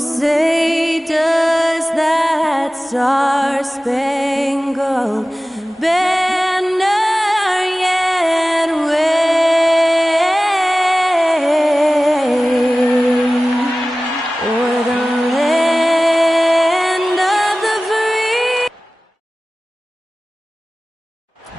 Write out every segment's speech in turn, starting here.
say, does that star-spangled banner yet wave o'er the land of the free?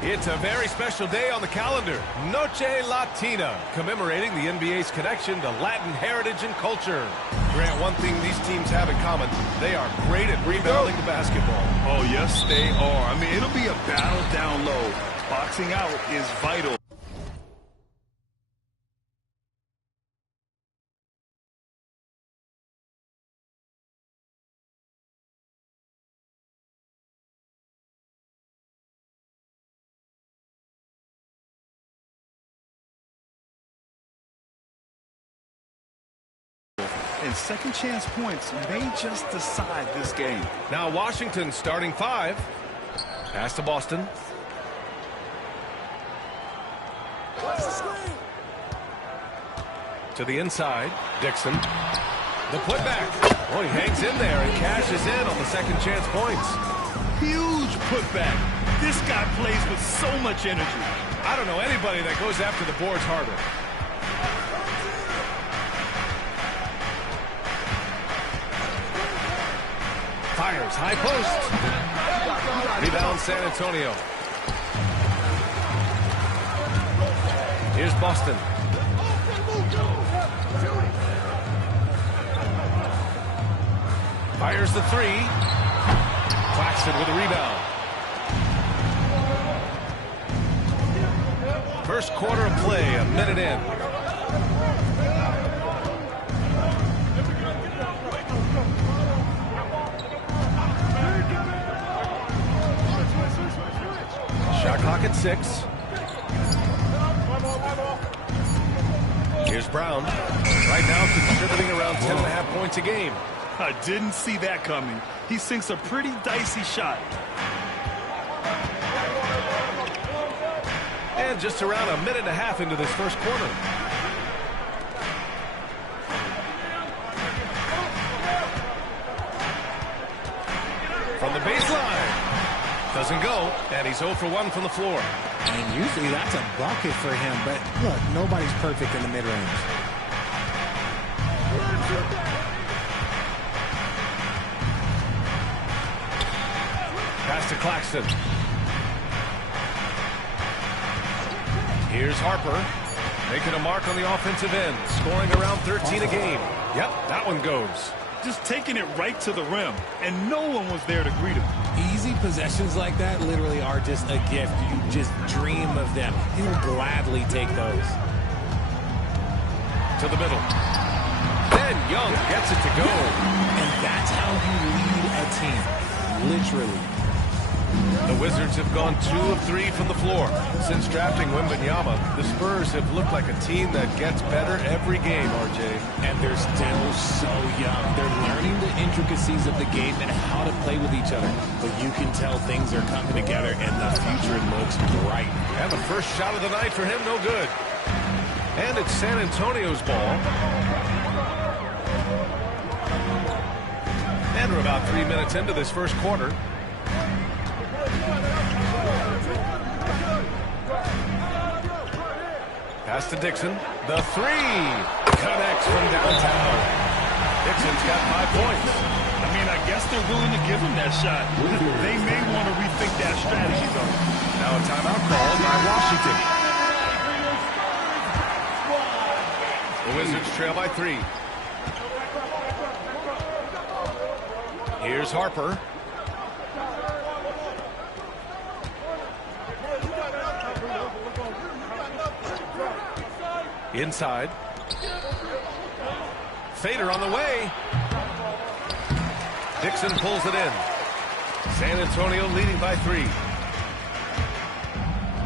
It's a very special day on the calendar, Noche Latina, commemorating the NBA's connection to Latin heritage and culture. Grant, one thing these teams have in common, they are great at rebounding the basketball. Oh, yes, they are. I mean, it'll be a battle down low. Boxing out is vital. And second chance points may just decide this game. Now Washington starting 5. Pass to Boston. To the inside, Dixon. The putback. Oh, he hangs in there and cashes in on the second chance points. Huge putback. This guy plays with so much energy. I don't know anybody that goes after the boards harder. Fires, high post. Rebound San Antonio. Here's Boston. Fires the 3. Claxton with a rebound. First quarter of play, a minute in. Shot clock at 6. Here's Brown. Right now contributing around 10.5 points a game. I didn't see that coming. He sinks a pretty dicey shot. And just around a minute and a half into this first quarter. From the baseline. Doesn't go, and he's 0 for 1 from the floor. And usually that's a bucket for him, but look, nobody's perfect in the mid-range. Pass to Claxton. Here's Harper, making a mark on the offensive end, scoring around 13 a game. Yep, that one goes. Just taking it right to the rim, and no one was there to greet him. Easy possessions like that literally are just a gift. You just dream of them. He'll gladly take those. To the middle. Then Young gets it to go. And that's how you lead a team. Literally. The Wizards have gone 2 of 3 from the floor. Since drafting Wembanyama, the Spurs have looked like a team that gets better every game, RJ. And they're still so young. They're learning the intricacies of the game and how to play with each other. But you can tell things are coming together and the future looks bright. And the first shot of the night for him, no good. And it's San Antonio's ball. And we're about 3 minutes into this first quarter. Pass to Dixon. The 3 connects from downtown. Dixon's got 5 points. I mean, I guess they're willing to give him that shot. They may want to rethink that strategy, though. Now a timeout called by Washington. The Wizards trail by 3. Here's Harper. Inside. Fader on the way. Dixon pulls it in. San Antonio leading by 3.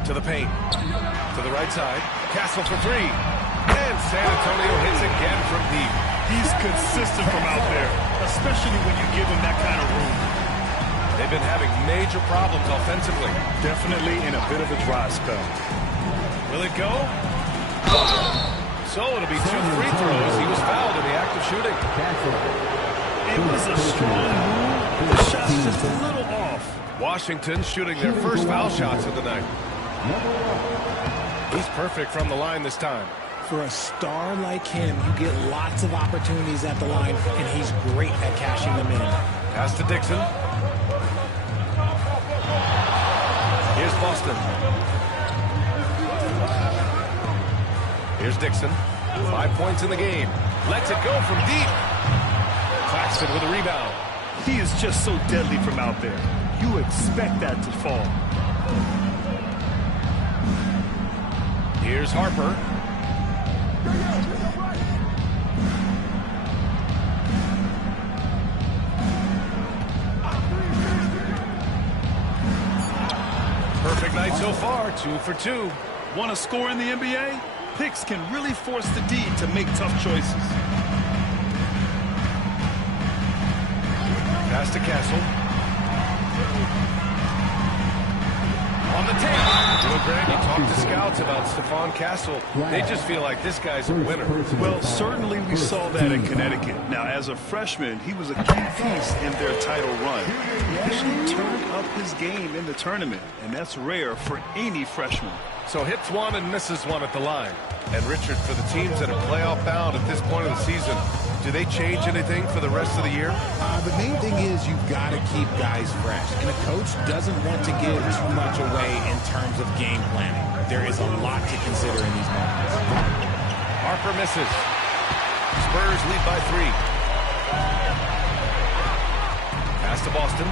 To the paint. To the right side. Castle for 3. And San Antonio hits again from deep. He's consistent from out there, especially when you give him that kind of room. They've been having major problems offensively. Definitely in a bit of a dry spell. Will it go? So it'll be 2 free throws. He was fouled in the act of shooting. It was a strong move. The shot's just a little off. Washington shooting their first foul shots of the night. He's perfect from the line this time. For a star like him, you get lots of opportunities at the line, and he's great at cashing them in. Pass to Dixon. Here's Boston. Here's Dixon. 5 points in the game. Lets it go from deep. Claxton with a rebound. He is just so deadly from out there. You expect that to fall. Here's Harper. Perfect night so far, 2 for 2. Want to score in the NBA? Picks can really force the D to make tough choices. Pass to Castle. On the table. Will Grant, you talked to scouts about Stephon Castle. They just feel like this guy's a winner. Well, certainly we saw that in Connecticut. Now, as a freshman, he was a key piece in their title run. He actually turned up his game in the tournament, and that's rare for any freshman. So hits one and misses one at the line. And Richard, for the teams that are playoff bound at this point of the season, do they change anything for the rest of the year? The main thing is you've got to keep guys fresh, and a coach doesn't want to give too much away in terms of game planning. There is a lot to consider in these moments. Harper misses. Spurs lead by 3. Pass to Boston.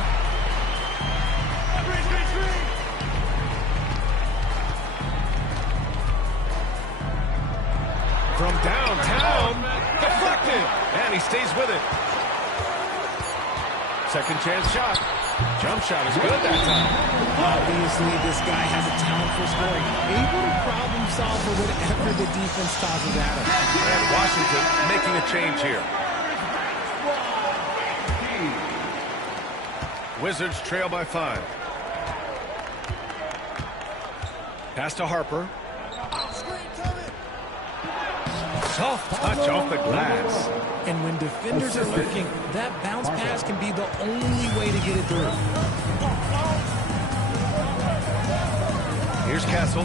From downtown, deflected, and he stays with it. Second chance shot. Jump shot is good that time. Obviously, this guy has a talent for scoring, able to problem solve for whatever the defense tosses at him. And Washington making a change here. Wizards trail by 5. Pass to Harper. Soft touch off the glass. And when defenders are lurking, that bounce pass can be the only way to get it through. Here's Castle,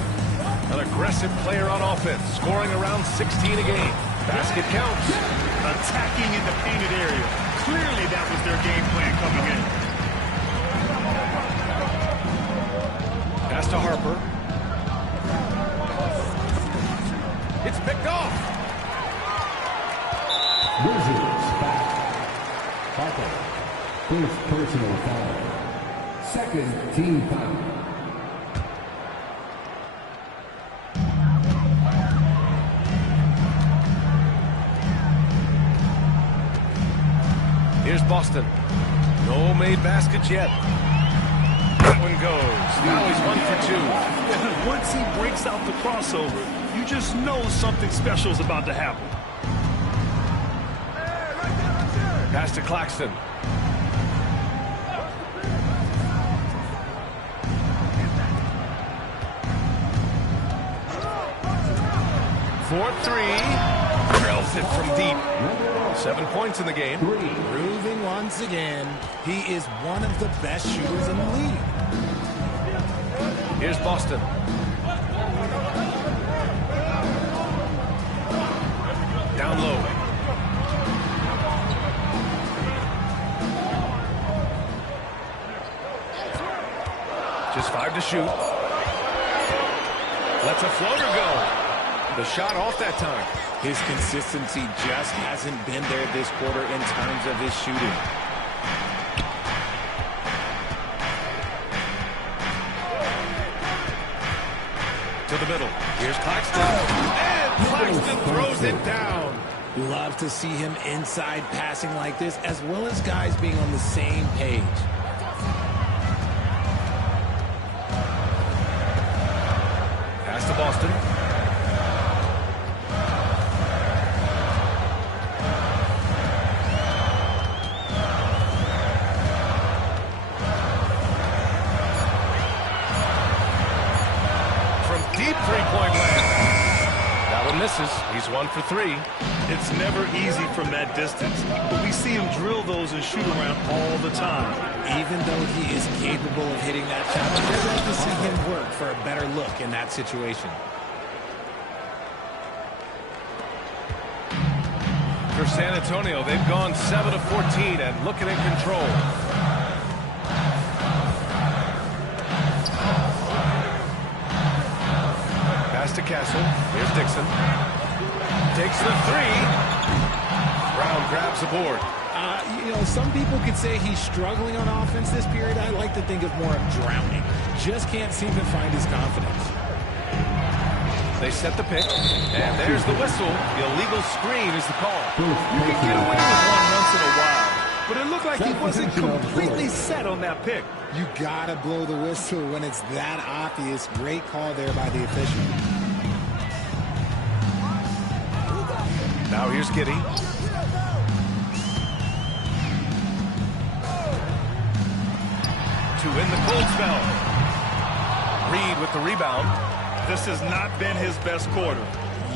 an aggressive player on offense, scoring around 16 a game. Basket counts. Attacking in the painted area. Clearly that was their game plan coming in. Pass to Harper. It's picked off. Wizards back. Harper. First personal foul. Second team foul. Here's Boston. No made baskets yet. That one goes. Now he's 1 for 2. And once he breaks out the crossover, you just know something special is about to happen. Pass to Claxton. For 3. Drills it from deep. 7 points in the game. Proving once again, he is one of the best shooters in the league. Here's Boston. Down low. Just 5 to shoot. Lets a floater go. The shot off that time. His consistency just hasn't been there this quarter in terms of his shooting. To the middle. Here's Claxton. And Claxton throws it down. Love to see him inside passing like this, as well as guys being on the same page. Pass to Boston. From deep three-point land. That one misses. He's 1 for 3. It's never easy from that distance, but we see him drill those and shoot around all the time. Even though he is capable of hitting that shot, I'd like to see him work for a better look in that situation. For San Antonio, they've gone 7 of 14 and looking in control. Pass to Castle. Here's Dixon. Takes the 3. Brown grabs the board. You know, some people could say he's struggling on offense this period. I like to think of more of drowning. Just can't seem to find his confidence. They set the pick, and there's the whistle. The illegal screen is the call. You can get away with one once in a while, but it looked like he wasn't completely set on that pick. You gotta blow the whistle when it's that obvious. Great call there by the official. Now here's Giddey. To win the cold spell. Reed with the rebound. This has not been his best quarter.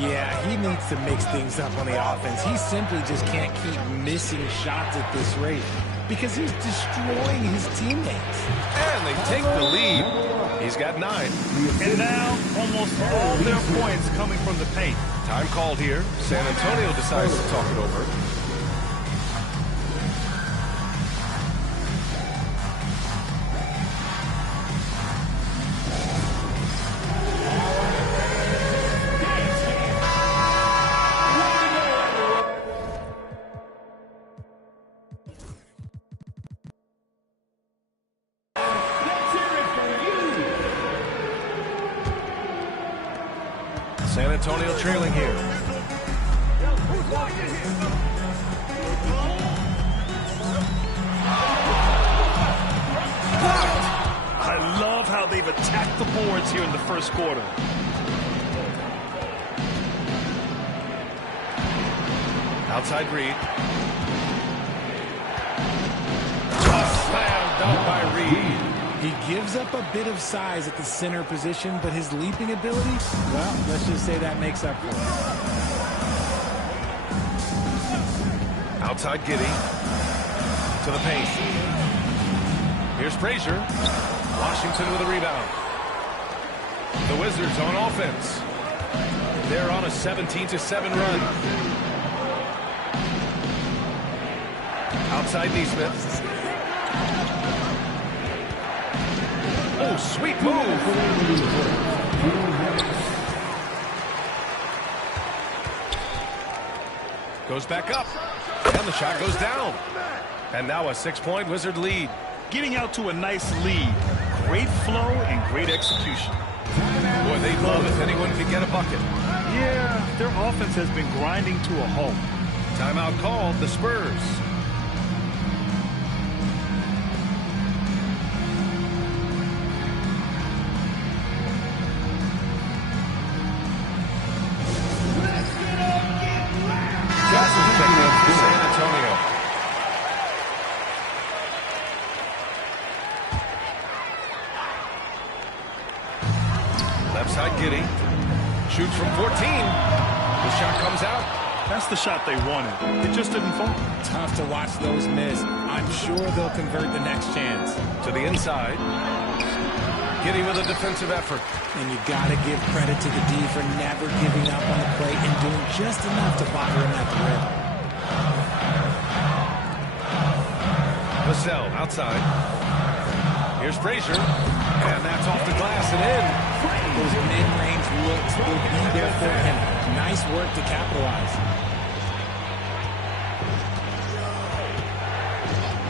Yeah, he needs to mix things up on the offense. He simply just can't keep missing shots at this rate because he's destroying his teammates. And they take the lead. He's got 9. And now, almost all their points coming from the paint. Time called here. San Antonio decides to talk it over. San Antonio trailing here. I love how they've attacked the boards here in the first quarter. Outside Reed. Slam dunk by Reed. He gives up a bit of size at the center position, but his leaping ability, well, let's just say that makes up for it. Outside Giddey. To the paint. Here's Frazier. Washington with a rebound. The Wizards on offense. They're on a 17-7 run. Outside Nesmith. Oh, sweet move. Goes back up. And the shot goes down. And now a 6-point Wizard lead. Getting out to a nice lead. Great flow and great execution. Boy, they'd love if anyone could get a bucket. Yeah, their offense has been grinding to a halt. Timeout called, the Spurs. Castle's picking up for San Antonio. Left side Giddey. Shoots from 14. The shot comes out. That's the shot they wanted. It just didn't fall. Tough to watch those miss. I'm sure they'll convert the next chance. To the inside. Giddey with a defensive effort. And you got to give credit to the D for never giving up on the play and doing just enough to bother him at the rim. Vassell outside. Here's Frazier. And that's off the glass and in. Those mid-range looks will be there for him. Nice work to capitalize.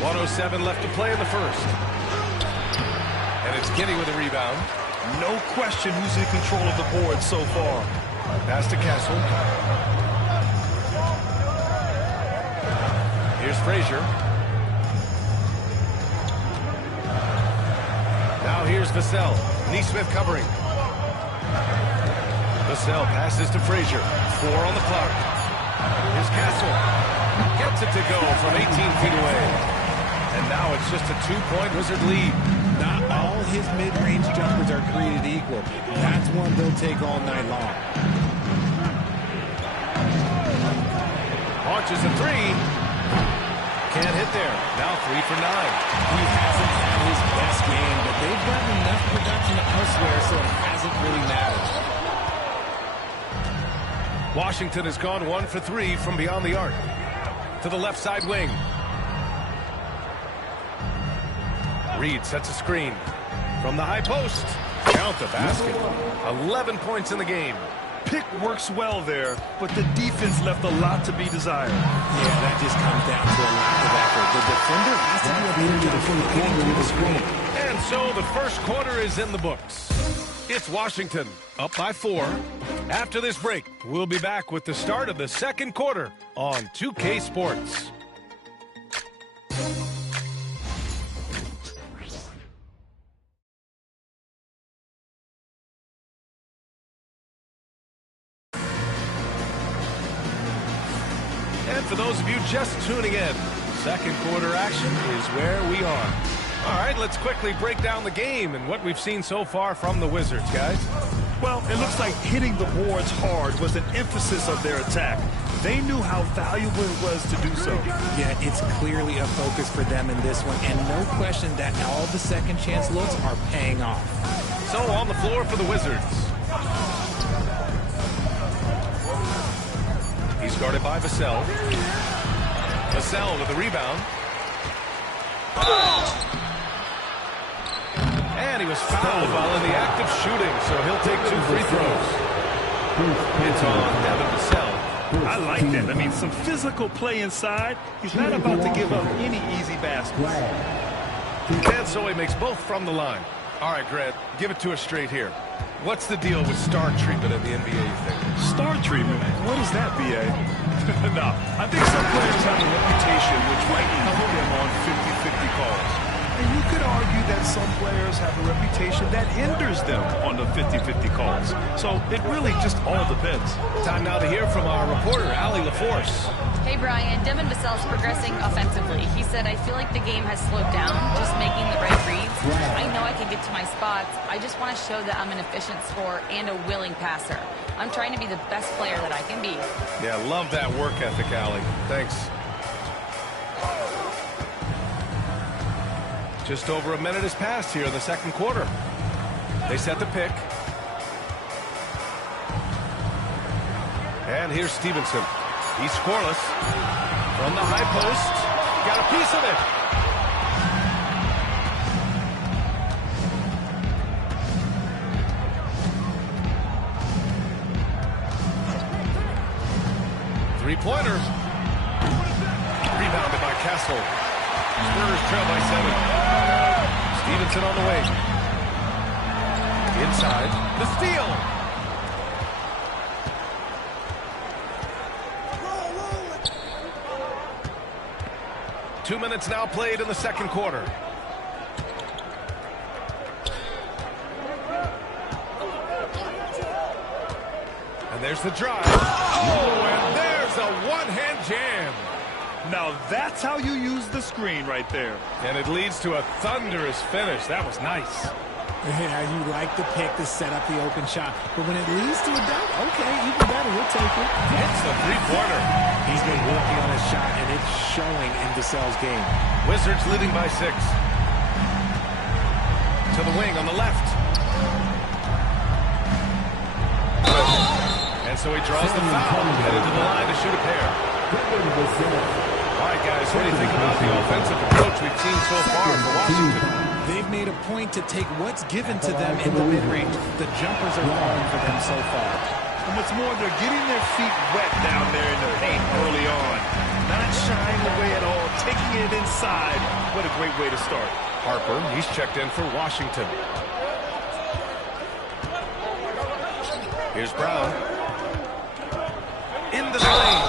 1:07 left to play in the first. And it's Giddey with a rebound. No question who's in control of the board so far. Pass to Castle. Here's Frazier. Now here's Vassell. Nesmith covering. Vassell passes to Frazier. 4 on the clock. Here's Castle. Gets it to go from 18 feet away. And now it's just a 2-point Wizard lead. Not all his mid-range jumpers are created equal. That's one they'll take all night long. Launches a three. Can't hit there. Now 3 for 9. He hasn't had his best game, but they've gotten enough production elsewhere, so it hasn't really mattered. Washington has gone 1 for 3 from beyond the arc. To the left side wing. Reed sets a screen. From the high post. Count the basket. 11 points in the game. Pick works well there, but the defense left a lot to be desired. Yeah, that just comes down to a lack of effort. The defender has to be able to defend getting through the screen. And so the first quarter is in the books. It's Washington up by 4. After this break, we'll be back with the start of the second quarter on 2K Sports. And for those of you just tuning in, second quarter action is where we are. All right, let's quickly break down the game and what we've seen so far from the Wizards, guys. Well, it looks like hitting the boards hard was an emphasis of their attack. They knew how valuable it was to do so. Yeah, it's clearly a focus for them in this one, and no question that all the second chance looks are paying off. So on the floor for the Wizards. He's guarded by Vassell. Vassell with a rebound. And he was fouled while in the act of shooting, so he'll take 2 free throws. It's on Devin Vassell. I like that. I mean, some physical play inside. He's not about to give up any easy baskets. And so he makes both from the line. All right, Grant, give it to us straight here. What's the deal with star treatment in the NBA, you think? Star treatment? What is that, B.A.? No, I think some players have a reputation which might help them on 50-50 calls. And you could argue that some players have a reputation that hinders them on the 50-50 calls. So it really just all depends. Time now to hear from our reporter, Allie LaForce. Hey, Brian. Devin Vassell's progressing offensively. He said, I feel like the game has slowed down, just making the right reads. I know I can get to my spots. I just want to show that I'm an efficient scorer and a willing passer. I'm trying to be the best player that I can be. Yeah, love that work ethic, Allie. Thanks. Just over a minute has passed here in the second quarter. They set the pick. And here's Stevenson. He's scoreless. From the high post. Got a piece of it. Three-pointer. Rebounded by Castle. Spurs trail by 7. Stevenson on the way. Inside. The steal. 2 minutes now played in the second quarter. And there's the drive. Oh, and there's a one-hand jam. Now that's how you use the screen right there. And it leads to a thunderous finish. That was nice. Yeah, you like the pick to set up the open shot. But when it leads to a dunk, okay, even better, we'll take it. It's the three-pointer. He's been working on his shot, and it's showing in Vassell's game. Wizards leading by 6. To the wing on the left. And so he draws the foul, headed to the line to shoot a pair. All right, guys, what do you think about the offensive approach we've seen so far for Washington? They've made a point to take what's given to them in the mid-range. The jumpers are falling for them so far. And what's more, they're getting their feet wet down there in the paint early on. Not shying away at all, taking it inside. What a great way to start. Harper, he's checked in for Washington. Here's Brown. In the lane.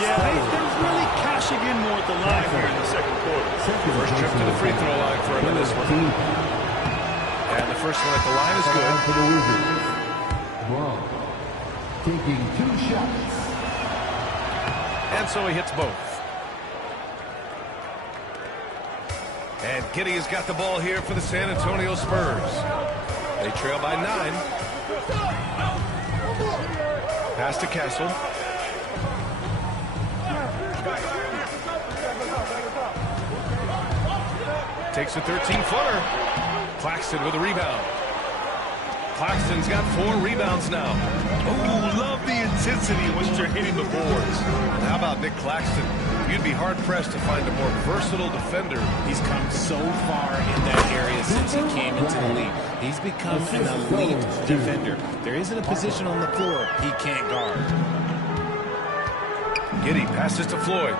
Yeah, they're really cashing in more at the line here in the second quarter. First trip to the free throw line for him in this one. And the first one at the line is good. For the Wizards. Brown taking 2 shots. And so he hits both. And Giddey has got the ball here for the San Antonio Spurs. They trail by 9. Pass to Castle. takes a 13-footer. Claxton with a rebound. Claxton's got 4 rebounds now. Oh, love the intensity in which they're hitting the boards. How about Nick Claxton? You'd be hard-pressed to find a more versatile defender. He's come so far in that area since he came into the league. He's become an elite defender. There isn't a position on the floor he can't guard. Giddey passes to Floyd.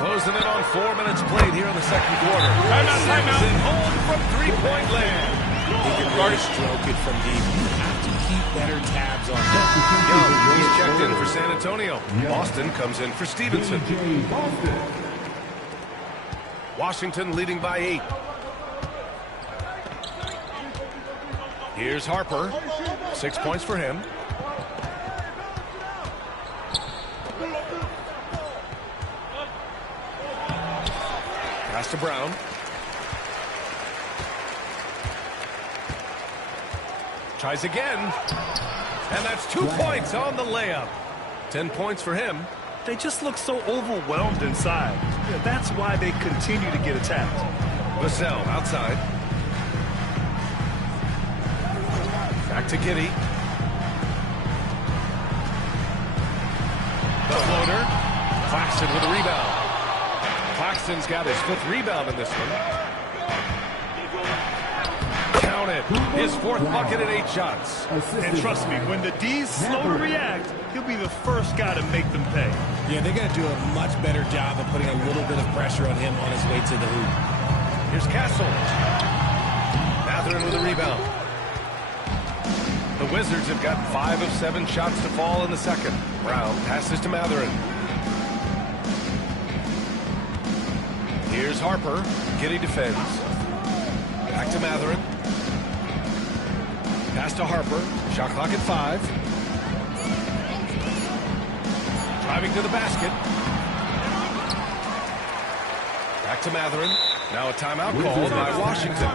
Closing in on 4 minutes played here in the second quarter. Timeout. In home from three-point land. He can really stroke it from deep. You have to keep better tabs on him. Young, he's checked in for San Antonio. Boston comes in for Stevenson. Washington leading by 8. Here's Harper. 6 points for him. Pass to Brown. Tries again. And that's 2 points on the layup. 10 points for him. They just look so overwhelmed inside. Yeah, that's why they continue to get attacked. Vassell outside. Back to Giddey. The floater. Claxton with a rebound. Claxton's got his 5th rebound in this one. Count it. His 4th bucket and 8 shots. And trust me, when the D's slow to react, he'll be the first guy to make them pay. Yeah, they're going to do a much better job of putting a little bit of pressure on him on his way to the hoop. Here's Castle. Mathurin with a rebound. The Wizards have gotten 5 of 7 shots to fall in the second. Brown passes to Mathurin. Here's Harper. Giddey defends. Back to Mathurin. Pass to Harper. Shot clock at 5. Driving to the basket. Back to Mathurin. Now a timeout called by Washington.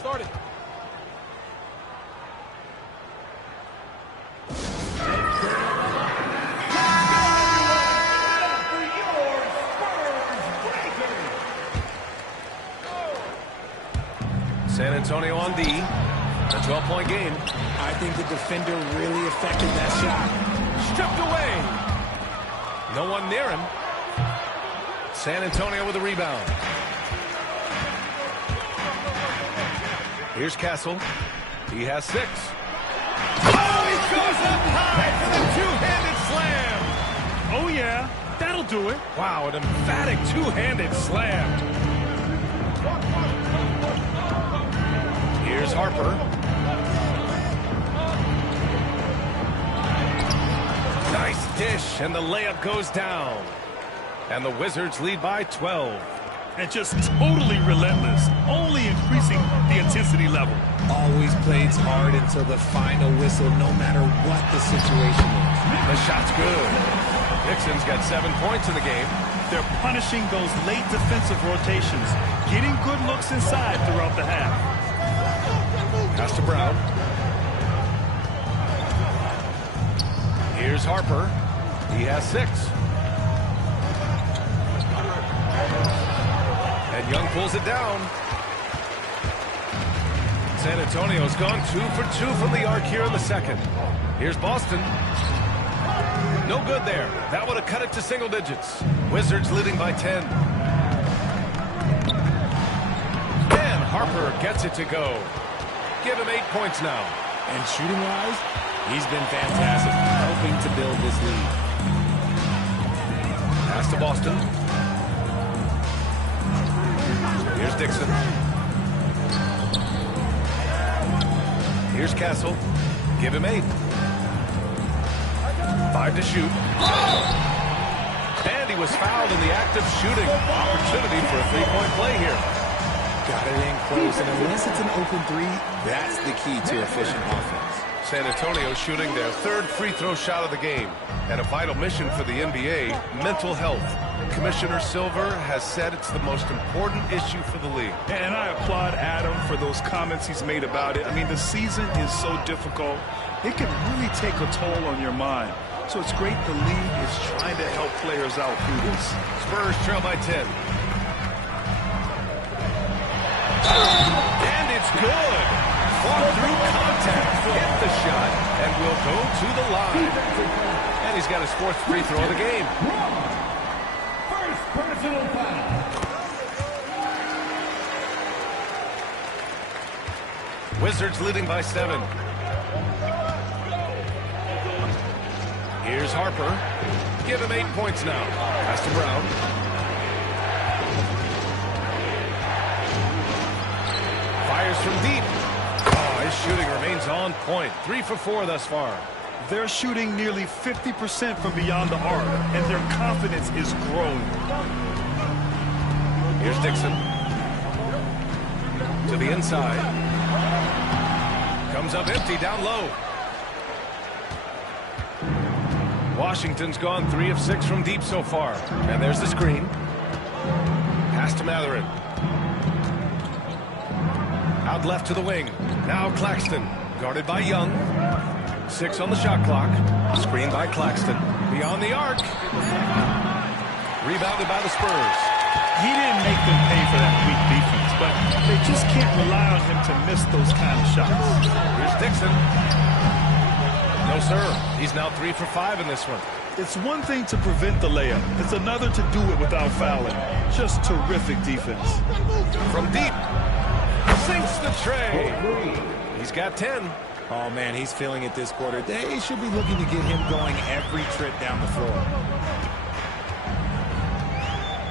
Started. San Antonio on D. A 12-point game. I think the defender really affected that shot. Stripped away. No one near him. San Antonio with a rebound. Here's Castle. He has 6. Oh, he goes up high for the two-handed slam. Oh, yeah, that'll do it. Wow, an emphatic two-handed slam. Here's Harper. Nice dish, and the layup goes down. And the Wizards lead by 12. And just totally relentless, only increasing the intensity level. Always plays hard until the final whistle, no matter what the situation is. The shot's good. Dixon's got 7 points in the game. They're punishing those late defensive rotations, getting good looks inside throughout the half. Pass to Brown. Here's Harper. He has 6. And Young pulls it down. San Antonio's gone 2 for 2 from the arc here in the second. Here's Boston. No good there. That would have cut it to single digits. Wizards leading by 10. And Harper gets it to go. Give him 8 points now. And shooting-wise, he's been fantastic, helping to build this lead. Pass to Boston. Here's Dixon. Here's Castle. Give him 8. 5 to shoot. And he was fouled in the act of shooting. Opportunity for a 3-point play here. Got it in close, and unless it's an open 3, that's the key to efficient offense. San Antonio shooting their 3rd free throw shot of the game. And a vital mission for the NBA, mental health. Commissioner Silver has said it's the most important issue for the league. And I applaud Adam for those comments he's made about it. I mean, the season is so difficult. It can really take a toll on your mind. So it's great the league is trying to help players out through this. Spurs trail by 10. And it's good. Fought through contact, hit the shot, and will go to the line. And he's got his 4th free throw of the game. First personal foul. Wizards leading by 7. Here's Harper. Give him 8 points now. Pass to Brown. Fires from deep. Oh, his shooting remains on point. 3 for 4 thus far. They're shooting nearly 50% from beyond the arc, and their confidence is growing. Here's Dixon. To the inside. Comes up empty down low. Washington's gone 3 of 6 from deep so far. And there's the screen. Pass to Mathurin. Out left to the wing. Now Claxton. Guarded by Young. 6 on the shot clock. Screen by Claxton. Beyond the arc. Rebounded by the Spurs. He didn't make them pay for that weak defense, but they just can't rely on him to miss those kind of shots. Here's Dixon. No, sir. He's now 3 for 5 in this one. It's one thing to prevent the layup. It's another to do it without fouling. Just terrific defense. From deep. Sinks the tray. He's got 10. Oh, man, he's feeling it this quarter. They should be looking to get him going every trip down the floor.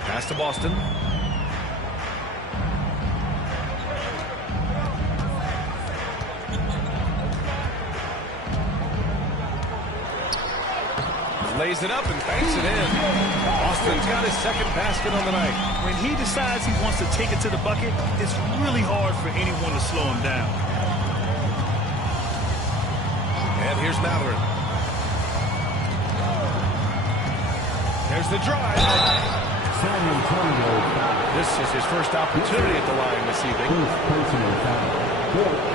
Pass to Boston. Lays it up and banks it in. Boston's got his 2nd basket on the night. When he decides he wants to take it to the bucket, it's really hard for anyone to slow him down. And here's Mathurin. There's the drive. San Antonio foul. This is his first opportunity at the line this evening. First personal foul.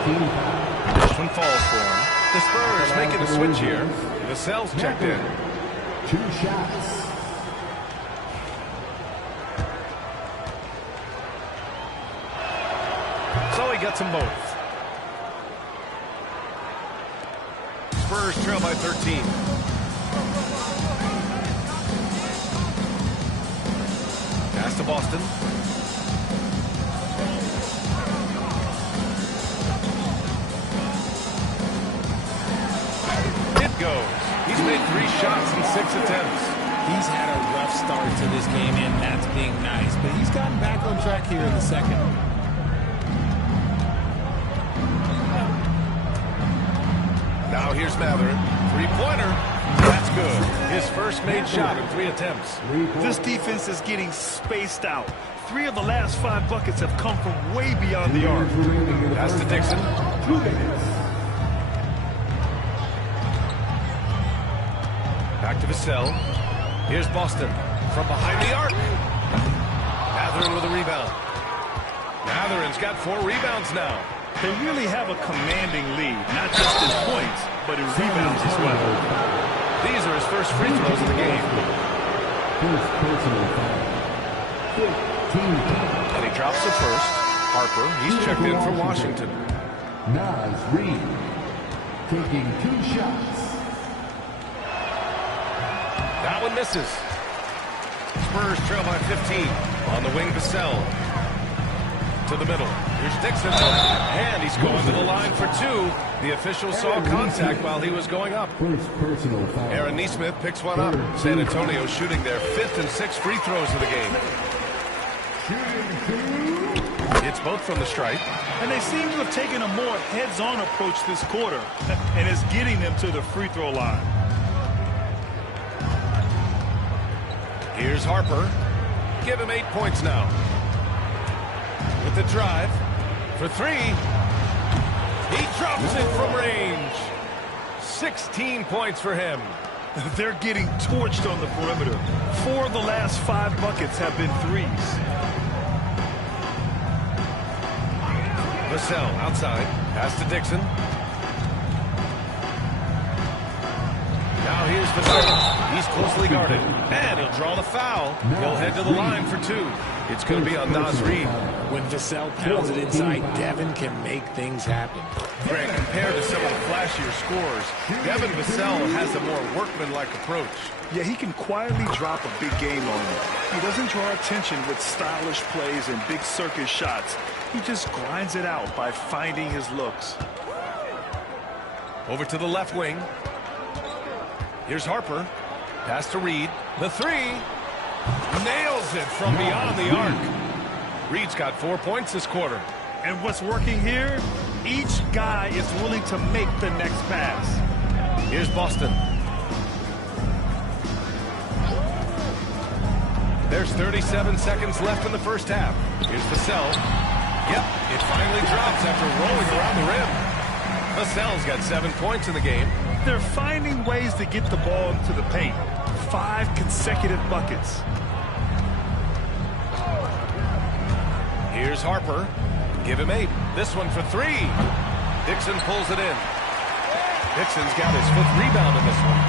14 foul. This one falls for him. The Spurs making a switch here. Vassell's checked in. 2 shots. So he gets them both. Spurs trail by 13. Pass to Boston. It goes. He's made 3 shots in 6 attempts. He's had a rough start to this game, and that's being nice. But he's gotten back on track here in the 2nd. Now here's Mathurin. 3-pointer. That's good. His first made shot in 3 attempts. This defense is getting spaced out. 3 of the last 5 buckets have come from way beyond the arc. Pass to Dixon. 2 minutes. Back to Vassell. Here's Boston from behind the arc. Mathurin with a rebound. Mathurin's got 4 rebounds now. They really have a commanding lead, not just in points, but in rebounds as well. These are his first free throws of the game. First personal foul. 15 foul. And he drops the first. Harper, he's checked in for Washington. Naz Reid taking 2 shots. That one misses. Spurs trail by 15. On the wing, Vassell. To the middle. Here's Dixon. And he's going to the line for 2. The official saw contact while he was going up. First personal foul. Aaron Nesmith picks one up. San Antonio shooting their 5th and 6th free throws of the game. It's both from the stripe. And they seem to have taken a more heads-on approach this quarter, and it's getting them to the free throw line. Here's Harper. Give him 8 points now. With the drive for 3. He drops it from range. 16 points for him. They're getting torched on the perimeter. 4 of the last 5 buckets have been threes. Vassell outside. Pass to Dixon. Now here's Vassell. He's closely guarded. And he'll draw the foul. He'll head to the line for two. It's going to be on Naz Reid. When Vassell pounds it inside, Devin can make things happen. Greg, compared to some of the flashier scores, Devin Vassell has a more workmanlike approach. Yeah, he can quietly drop a big game on you. He doesn't draw attention with stylish plays and big circus shots. He just grinds it out by finding his looks. Over to the left wing. Here's Harper. Pass to Reid. The three. Nails it from beyond the arc. Reid's got 4 points this quarter. And what's working here? Each guy is willing to make the next pass. Here's Boston. There's 37 seconds left in the first half. Here's Vassell. Yep, it finally drops after rolling around the rim. Vassell's got 7 points in the game. They're finding ways to get the ball into the paint. 5 consecutive buckets. Here's Harper. Give him 8. This one for 3. Dixon pulls it in. Dixon's got his 5th rebound in this one.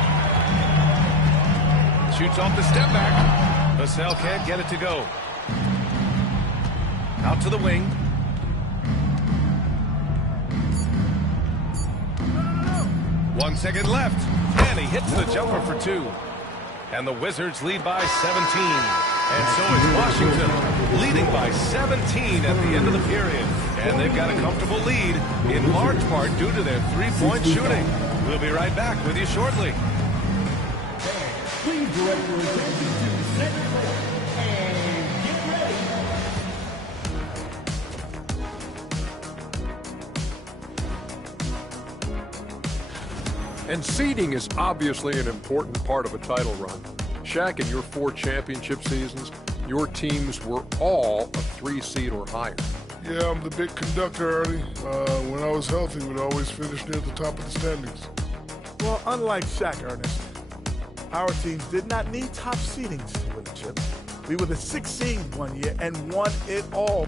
Shoots off the step back. Vassell can't get it to go. Out to the wing. One second left. And he hits the jumper for 2. And the Wizards lead by 17. And so is Washington, leading by 17 at the end of the period. And they've got a comfortable lead, in large part due to their three-point shooting. We'll be right back with you shortly. Please direct your attention to center court and get ready. And seeding is obviously an important part of a title run. Shaq, in your 4 championship seasons, your teams were all a 3 seed or higher. Yeah, I'm the big conductor, Ernie. When I was healthy, we'd always finish near the top of the standings. Well, unlike Shaq, Ernest, our teams did not need top seedings to win the chip. We were the 6th seed one year and won it all.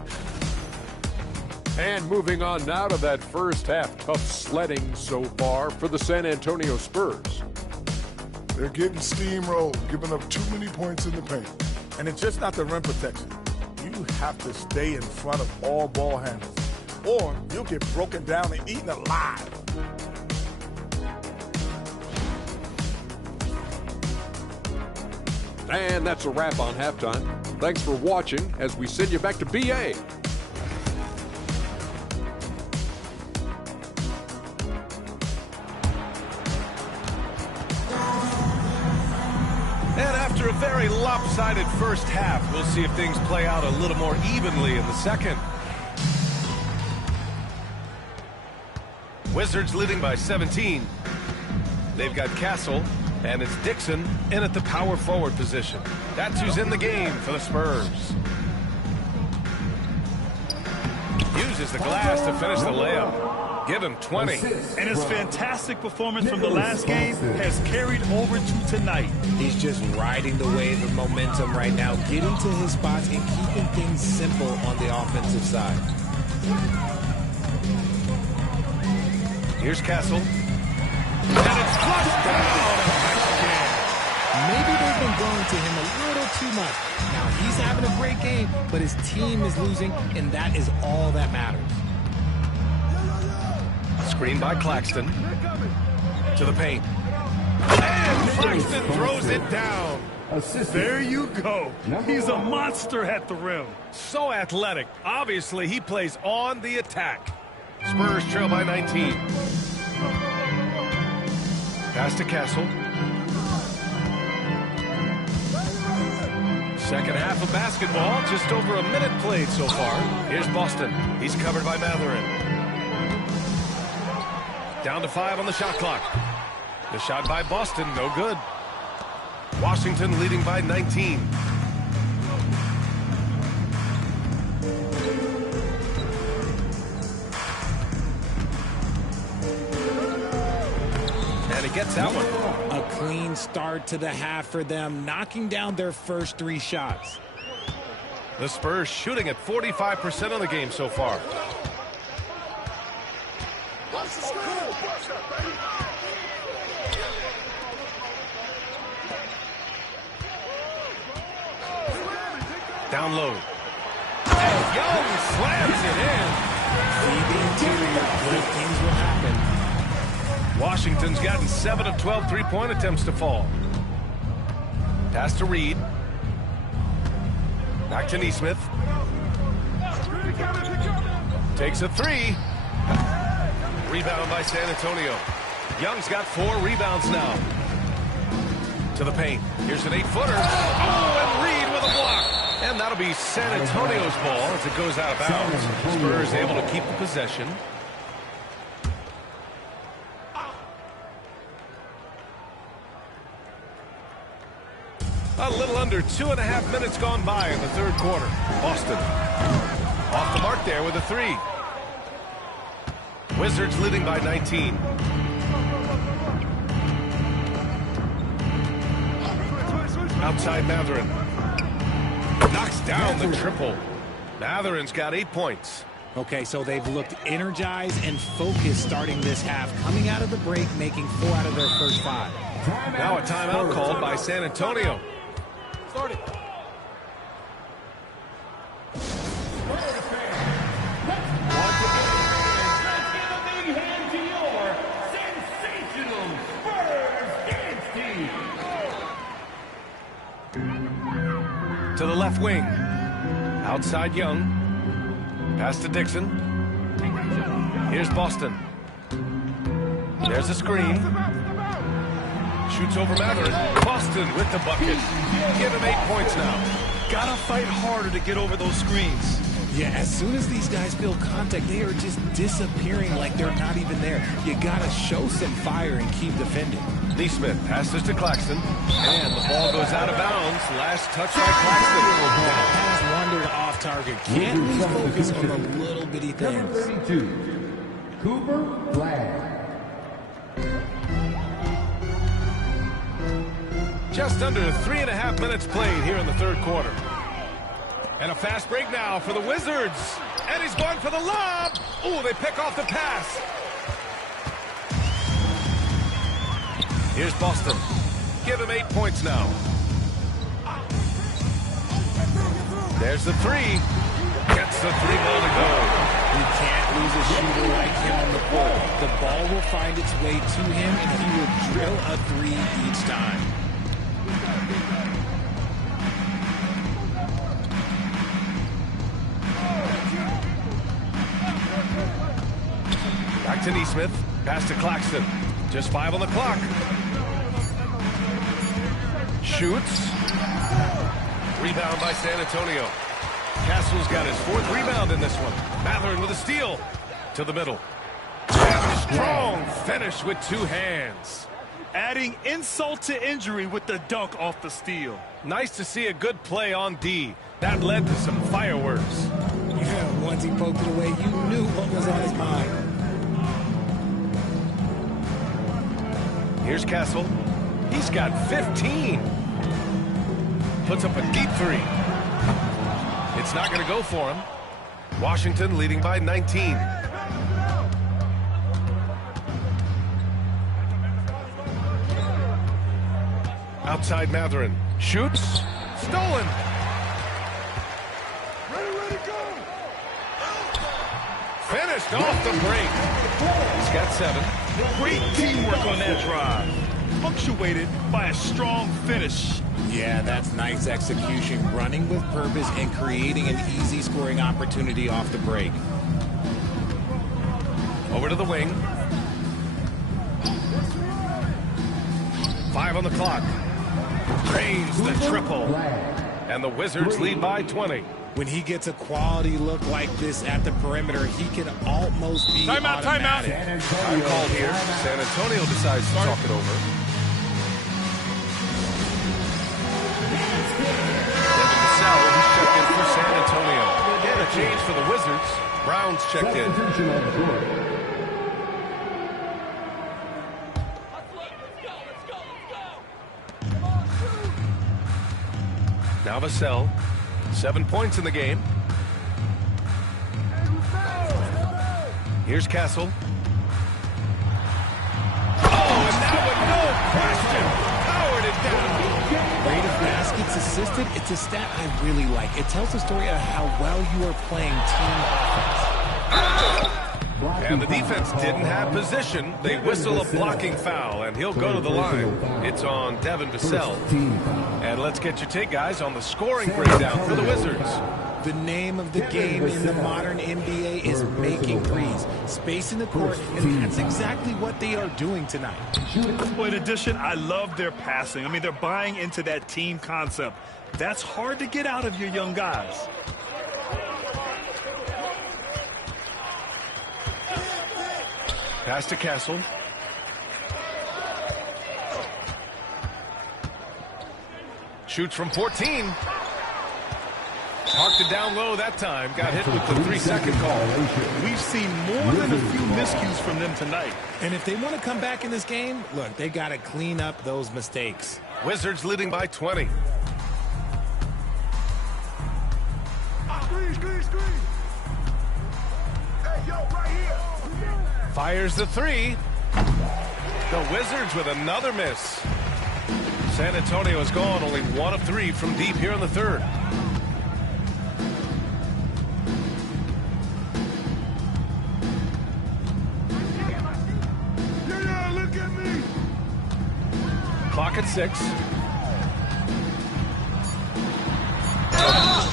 And moving on now to that first half, tough sledding so far for the San Antonio Spurs. They're getting steamrolled, giving up too many points in the paint. And it's just not the rim protection. You have to stay in front of all ball handlers, or you'll get broken down and eaten alive. And that's a wrap on halftime. Thanks for watching as we send you back to BA. And after a very lopsided first half, we'll see if things play out a little more evenly in the second. Wizards leading by 17. They've got Castle, and it's Dixon in at the power forward position. That's who's in the game for the Spurs. Uses the glass to finish the layup. Give him 20. And his fantastic performance from the last game has carried over to tonight. He's just riding the wave of momentum right now, getting to his spots and keeping things simple on the offensive side. Here's Castle. And it's flushed down. Maybe they've been going to him a little too much. Now, he's having a great game, but his team is losing, and that is all that matters. Screen by Claxton. To the paint. And Claxton throws it down. There you go. He's a monster at the rim. So athletic. Obviously, he plays on the attack. Spurs trail by 19. Pass to Castle. Second half of basketball, just over a minute played so far. Here's Boston. He's covered by Mathurin. Down to 5 on the shot clock. The shot by Boston, no good. Washington leading by 19. And he gets that one. A clean start to the half for them, knocking down their first 3 shots. The Spurs shooting at 45% of the game so far. Down low. And Young slams it in. Feed the interior. Good things will happen. Washington's gotten 7 of 12 three-point attempts to fall. Pass to Reed. Back to Nesmith. Takes a three. Rebound by San Antonio. Young's got 4 rebounds now. To the paint. Here's an 8-footer. Oh, and Reed with a block. And that'll be San Antonio's ball as it goes out of bounds. Spurs able to keep the possession. A little under 2.5 minutes gone by in the third quarter. Boston off the mark there with a 3. Wizards leading by 19. Outside Mathurin. Knocks down the triple. Mathurin's got 8 points. Okay, so they've looked energized and focused starting this half, coming out of the break, making 4 out of their first 5. Now a timeout called by San Antonio. Started. To the left wing. Outside Young. Pass to Dixon. Here's Boston. There's a screen. Shoots over Mathurin. Boston with the bucket. Give him 8 points now. Gotta fight harder to get over those screens. Yeah, as soon as these guys feel contact, they are just disappearing like they're not even there. You gotta show some fire and keep defending. Nesmith passes to Claxton. And the ball goes out of bounds. Last touch by Claxton. That pass wandered off target. Can't lose focus on the little bitty things. 32, Cooper Flag. Just under 3.5 minutes played here in the third quarter. And a fast break now for the Wizards. And he's going for the lob. Oh, they pick off the pass. Here's Boston. Give him 8 points now. There's the 3. Gets the 3 ball to go. You can't lose a shooter like him on the court. The ball will find its way to him, and he will drill a 3 each time. Back to Nesmith. Pass to Claxton. Just 5 on the clock. Shoots. Rebound by San Antonio. Castle's got his 4th rebound in this one. Mathurin with a steal. To the middle. And a strong finish with 2 hands. Adding insult to injury with the dunk off the steal. Nice to see a good play on D. That led to some fireworks. Yeah, once he poked it away, you knew what was on his mind. Here's Castle. He's got 15. Puts up a deep 3. It's not going to go for him. Washington leading by 19. Outside Mathurin. Shoots. Stolen. Ready, go. Finished off the break. He's got 7. Great teamwork on that drive. Punctuated by a strong finish. Yeah, that's nice execution, running with purpose and creating an easy scoring opportunity off the break. Over to the wing. 5 on the clock. Drains the triple. And the Wizards lead by 20. When he gets a quality look like this at the perimeter, he can almost be automatic. Time called here. San Antonio decides to talk it over. Devin Vassell, he's checked in for San Antonio. And a change for the Wizards. Brown's checked in. Now Vassell, 7 points in the game. Here's Castle. Oh, and that one, no question, powered it down. Rate of baskets is assisted, it's a stat I really like. It tells the story of how well you are playing team offense. And the defense didn't have position. They whistle a blocking foul, and he'll go to the line. It's on Devin Vassell. And let's get your take, guys, on the scoring breakdown for the Wizards. The name of the game in the modern NBA is making threes, spacing the court, and that's exactly what they are doing tonight. Well, in addition, I love their passing. I mean, they're buying into that team concept. That's hard to get out of your young guys. Pass to Castle. Shoots from 14. Parked it down low that time. Got hit with the 3-second call. We've seen more than a few miscues from them tonight. And if they want to come back in this game, look, they got to clean up those mistakes. Wizards leading by 20. Fires the 3. The Wizards with another miss. San Antonio is gone, only 1 of 3 from deep here in the third. Look at me. Clock at 6.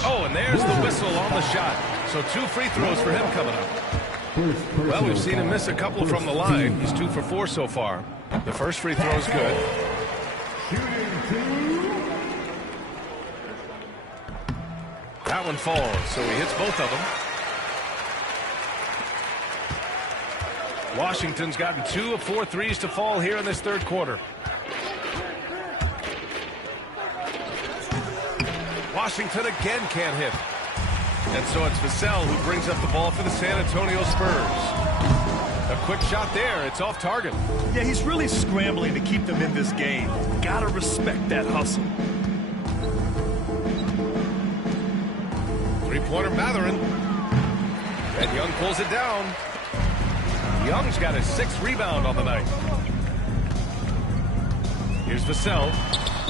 Oh, and there's the whistle on the shot. So 2 free throws for him coming up. Well, we've seen him miss a couple from the line. He's 2 for 4 so far. The first free throw is good. That one falls, so he hits both of them. Washington's gotten 2 of 4 threes to fall here in this third quarter. Washington again can't hit. And so it's Vassell who brings up the ball for the San Antonio Spurs. A quick shot there. It's off target. Yeah, he's really scrambling to keep them in this game. Gotta respect that hustle. Three-pointer Mathurin. And Young pulls it down. Young's got his 6th rebound on the night. Here's Vassell.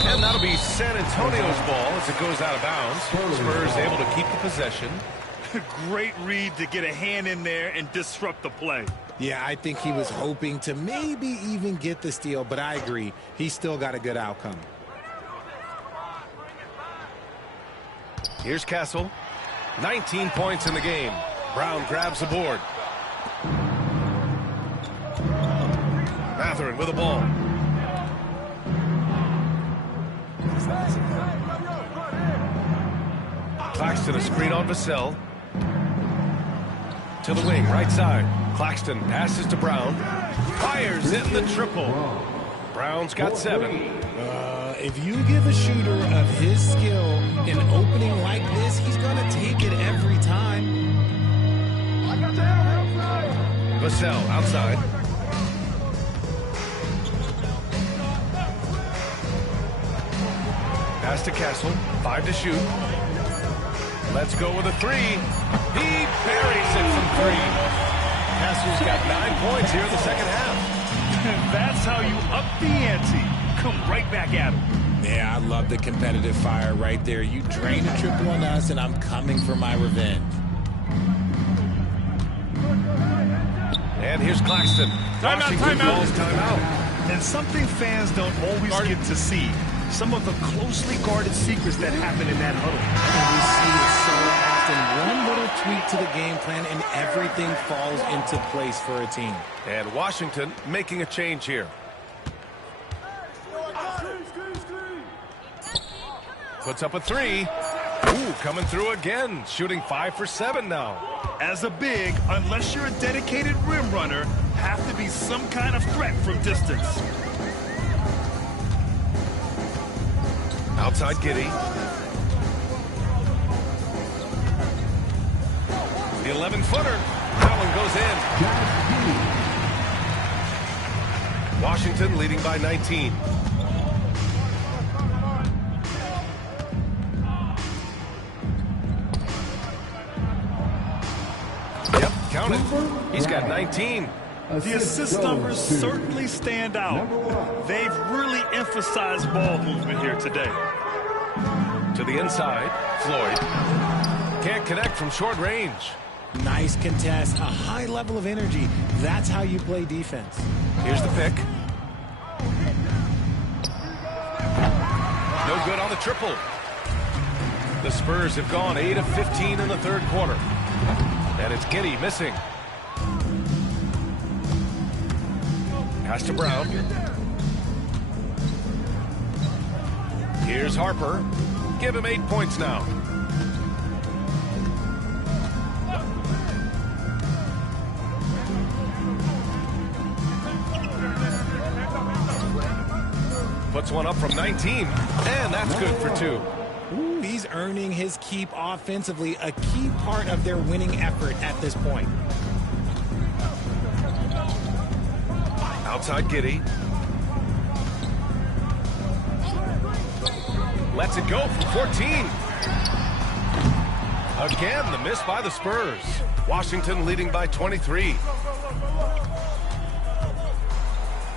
And that'll be San Antonio's ball as it goes out of bounds. Spurs able to keep the possession. Great read to get a hand in there and disrupt the play. Yeah, I think he was hoping to maybe even get the steal, but I agree. He's still got a good outcome. Here's Castle. 19 points in the game. Brown grabs the board. Mathurin with the ball. Claxton a screen on Vassell. To the wing, right side. Claxton passes to Brown. Fires in the triple. Brown's got 7. If you give a shooter of his skill an opening like this, he's going to take it every time. Vassell outside. Pass to Castle. 5 to shoot. Let's go with a 3. He buries it from 3. Castle's got 9 points here in the second half. That's how you up the ante. Come right back at him. Yeah, I love the competitive fire right there. You drain a triple on us, and I'm coming for my revenge. And here's Claxton. Washington calls timeout. And something fans don't always get to see. Some of the closely guarded secrets that happen in that huddle. And we see it so often. One little tweak to the game plan, and everything falls into place for a team. And Washington making a change here. Puts up a 3. Ooh, coming through again. Shooting 5 for 7 now. As a big, unless you're a dedicated rim runner, have to be some kind of threat from distance. Outside Giddey. The 11-footer. That one goes in. Washington leading by 19. Yep, count it. He's got 19. The assist numbers certainly stand out. They've really emphasized ball movement here today. To the inside, Floyd. Can't connect from short range. Nice contest, a high level of energy. That's how you play defense. Here's the pick. No good on the triple. The Spurs have gone 8 of 15 in the third quarter. And it's Giddey missing. Pass to Brown. Here's Harper. Give him 8 points now. Puts one up from 19, and that's good for 2. Ooh, he's earning his keep offensively, a key part of their winning effort at this point. Outside Giddey. Lets it go from 14. Again, the miss by the Spurs. Washington leading by 23.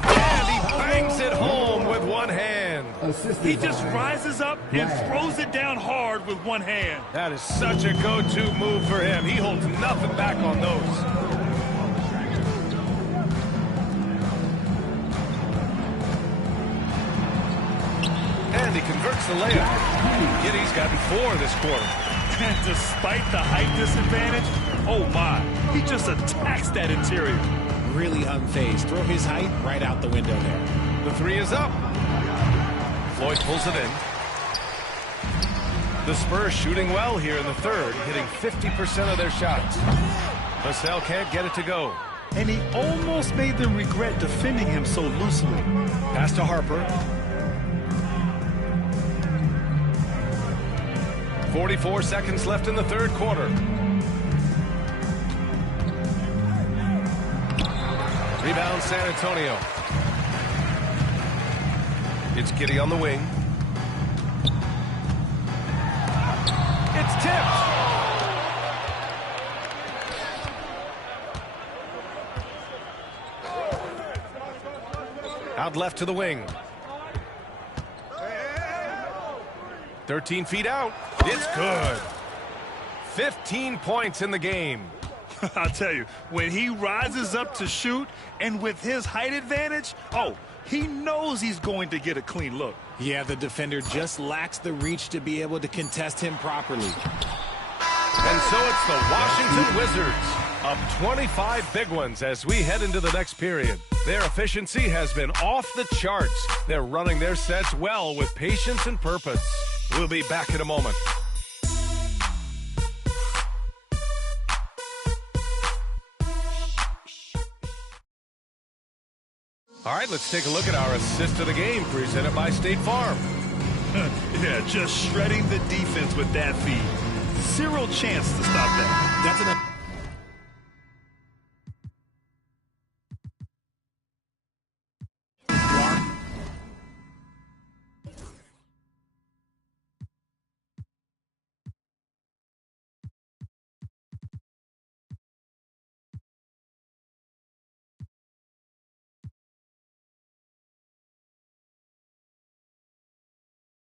And he bangs it home with one hand. He just rises up and throws it down hard with one hand. That is such a go-to move for him. He holds nothing back on those. And he converts the layup. Giddey's gotten 4 this quarter. And despite the height disadvantage, oh my, he just attacks that interior. Really unfazed. Throw his height right out the window there. The 3 is up. Floyd pulls it in. The Spurs shooting well here in the third, hitting 50% of their shots. Vassell can't get it to go. And he almost made them regret defending him so loosely. Pass to Harper. 44 seconds left in the third quarter. Rebound San Antonio. It's Giddey on the wing. It's tipped. Out left to the wing. 13 feet out. It's good. 15 points in the game. I'll tell you, when he rises up to shoot and with his height advantage, oh, he knows he's going to get a clean look. Yeah, the defender just lacks the reach to be able to contest him properly. And so it's the Washington Wizards up 25 big ones as we head into the next period. Their efficiency has been off the charts. They're running their sets well with patience and purpose. We'll be back in a moment. All right, let's take a look at our assist of the game presented by State Farm. Yeah, just shredding the defense with that feed. Zero chance to stop that. That's enough.